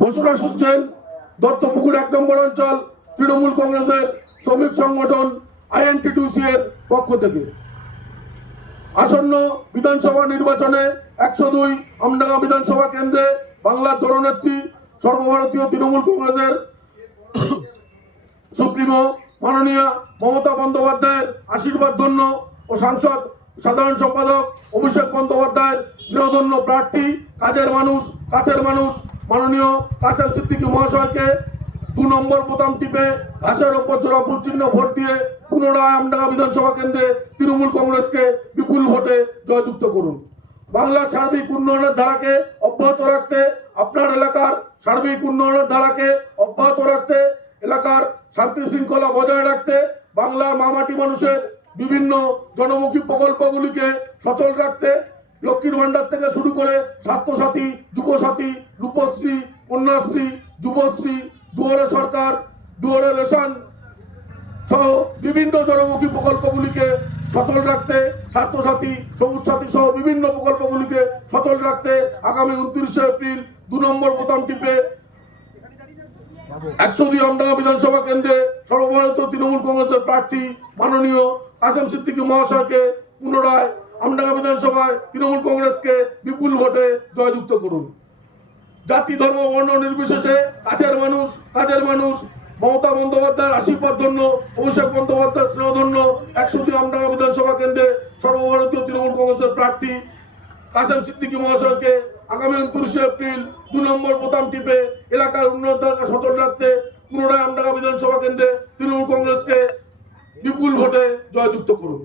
ঘোষণা শুনছেন দত্তপুকুর 1 নম্বর অঞ্চল তৃণমূল কংগ্রেসের শ্রমিক সংগঠন INTTUC এর পক্ষ থেকে। আসন্ন বিধানসভা নির্বাচনে 102 আমডাঙ্গা বিধানসভা কেন্দ্রে বাংলার জননেত্রী সর্বভারতীয় তৃণমূল কংগ্রেসের সুপ্রিমো মাননীয় মমতা বন্দ্যোপাধ্যায়ের আশীর্বাদ ধন্য ও সাংসদ সাধারণ সম্পাদক অভিষেক বন্দ্যোপাধ্যায়ের স্নেহধন্য প্রার্থী কাছের মানুষ মাননীয় কাসেম সিদ্দিকী মহাশয়কে 2 নম্বর বোতাম টিপে ঘাসের ওপর জোড়াফুল চিহ্ন ভোট দিয়ে পুনরায় আমডাঙ্গা বিধানসভা কেন্দ্রে তৃণমূল কংগ্রেসকে বিপুল ভোটে জয়যুক্ত করুন। বাংলার সার্বিক উন্নয়নের ধারাকে অব্যাহত রাখতে, আপনার এলাকার সার্বিক উন্নয়নের ধারাকে অব্যাহত রাখতে, এলাকার শান্তি শৃঙ্খলা বজায় রাখতে, বাংলার মামাটি মানুষের বিভিন্ন জনমুখী প্রকল্পগুলিকে সচল রাখতে, লক্ষ্মীর ভান্ডার থেকে শুরু করে স্বাস্থ্যসাথী, যুবসাথী, রূপশ্রী, কন্যাশ্রী, যুবশ্রী, দুয়ারে সরকার, দুয়ারে রেশন সহ বিভিন্ন জনমুখী প্রকল্পগুলিকে সচল রাখতে, স্বাস্থ্যসাথী, সবুজ সাথী সহ বিভিন্ন প্রকল্পগুলিকে সচল রাখতে আগামী 29শে এপ্রিল 2 নম্বর বোতাম টিপে 102 আমডাঙ্গা বিধানসভা কেন্দ্রে সর্বভারতীয় তৃণমূল কংগ্রেসের প্রার্থী মাননীয় কাসেম সিদ্দিকী মহাশয়কে পুনরায় আমডাঙ্গা বিধানসভায় তৃণমূল কংগ্রেসকে বিপুল ভোটে জয়যুক্ত করুন। জাতি ধর্ম বর্ণ নির্বিশেষে কাছের মানুষ মমতা বন্দ্যোপাধ্যায়ের আশীর্বাদ ধন্য অভিষেক বন্দ্যোপাধ্যায়ের স্নেহধন্য 102 আমডাঙ্গা বিধানসভা কেন্দ্রে সর্বভারতীয় তৃণমূল কংগ্রেসের প্রার্থী কাসেম সিদ্দিকী মহাশয়কে আগামী 29শে এপ্রিল 2 নম্বর বোতাম টিপে এলাকার উন্নয়ন ধারাকে সচল রাখতে পুনরায় আমডাঙ্গা বিধানসভা কেন্দ্রে তৃণমূল কংগ্রেসকে বিপুল ভোটে জয়যুক্ত করুন।